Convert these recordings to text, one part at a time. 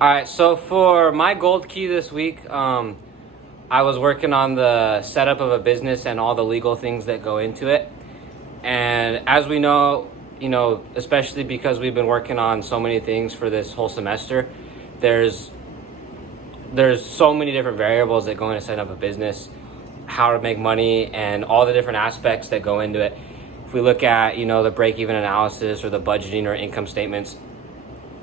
All right, so for my gold key this week, I was working on the setup of a business and all the legal things that go into it. And as we know, especially because we've been working on so many things for this whole semester, there's so many different variables that go into setting up a business, how to make money, and all the different aspects that go into it. If we look at, the break-even analysis or the budgeting or income statements,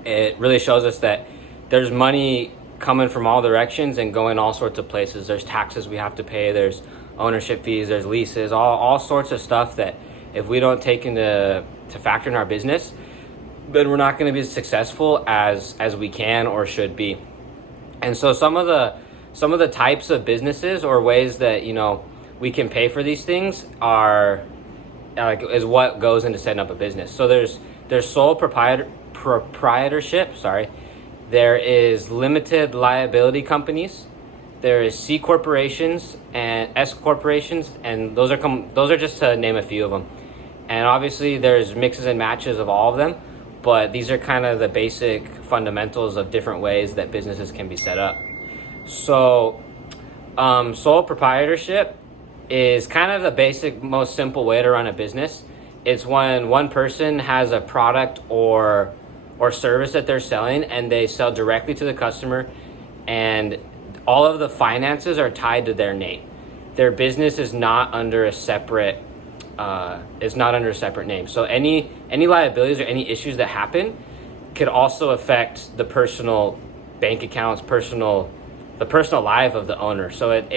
it really shows us that there's money coming from all directions and going all sorts of places. There's taxes we have to pay, there's ownership fees, there's leases, all sorts of stuff that if we don't take into factor in our business, then we're not going to be as successful as we can or should be. And so some of the types of businesses or ways that we can pay for these things is what goes into setting up a business. So there's sole proprietorship, there is limited liability companies, there is C corporations and S corporations, and those are just to name a few of them. And obviously there's mixes and matches of all of them, but these are kind of the basic fundamentals of different ways that businesses can be set up. So sole proprietorship is kind of the basic, most simple way to run a business. It's when one person has a product or service that they're selling and they sell directly to the customer, and all of the finances are tied to their name. Their business is not under a separate name. So any liabilities or any issues that happen could also affect the personal bank accounts, the personal life of the owner. So it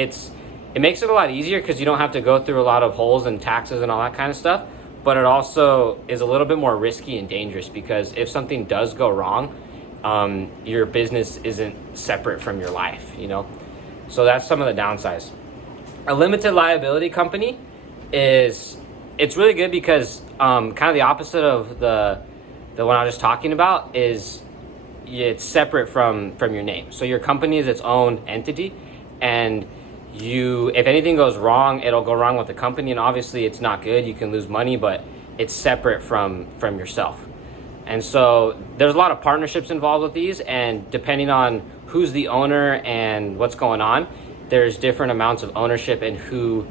makes it a lot easier because you don't have to go through a lot of holes and taxes and all that kind of stuff. But it also is a little bit more risky and dangerous because if something does go wrong, your business isn't separate from your life, So that's some of the downsides. A limited liability company it's really good because kind of the opposite of the one I was just talking about is it's separate from your name. So your company is its own entity, and if anything goes wrong, it'll go wrong with the company, and obviously it's not good. You can lose money, but it's separate from yourself. And so there's a lot of partnerships involved with these, and depending on who's the owner and what's going on, there's different amounts of ownership and who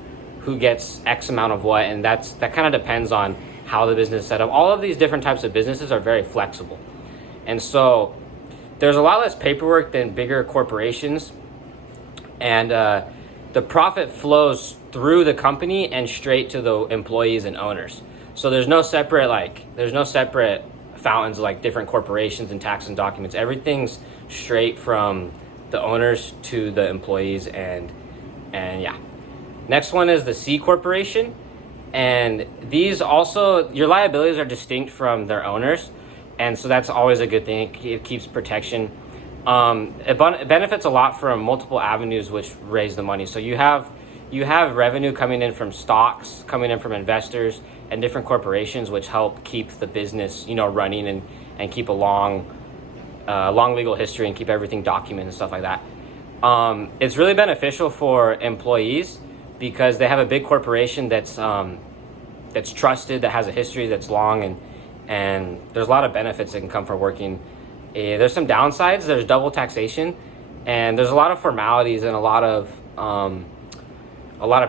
gets X amount of what, and that kind of depends on how the business is set up. All of these different types of businesses are very flexible. And so there's a lot less paperwork than bigger corporations, and the profit flows through the company and straight to the employees and owners. So there's no separate fountains like different corporations and tax and documents. Everything's straight from the owners to the employees, and yeah. Next one is the C corporation, and these also, your liabilities are distinct from their owners, and so that's always a good thing. It keeps protection. It benefits a lot from multiple avenues which raise the money. So you have revenue coming in from stocks, coming in from investors and different corporations, which help keep the business, running and keep a long legal history and keep everything documented and stuff like that. It's really beneficial for employees because they have a big corporation that's trusted, that has a history that's long, and there's a lot of benefits that can come from working. There's some downsides. There's double taxation, and there's a lot of formalities and a lot of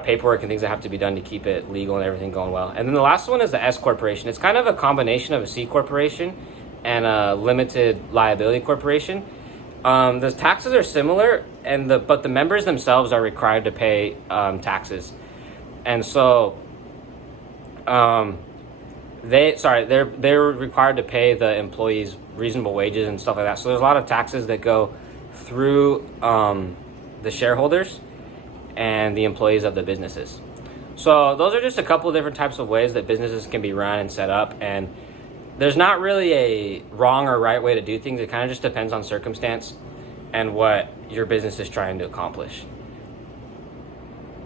paperwork and things that have to be done to keep it legal and everything going well. And then the last one is the S corporation. It's kind of a combination of a C corporation and a limited liability corporation. The taxes are similar, but the members themselves are required to pay taxes, and so they're required to pay the employees reasonable wages and stuff like that. So there's a lot of taxes that go through the shareholders and the employees of the businesses. So those are just a couple of different types of ways that businesses can be run and set up, and there's not really a wrong or right way to do things. It kind of just depends on circumstance and what your business is trying to accomplish.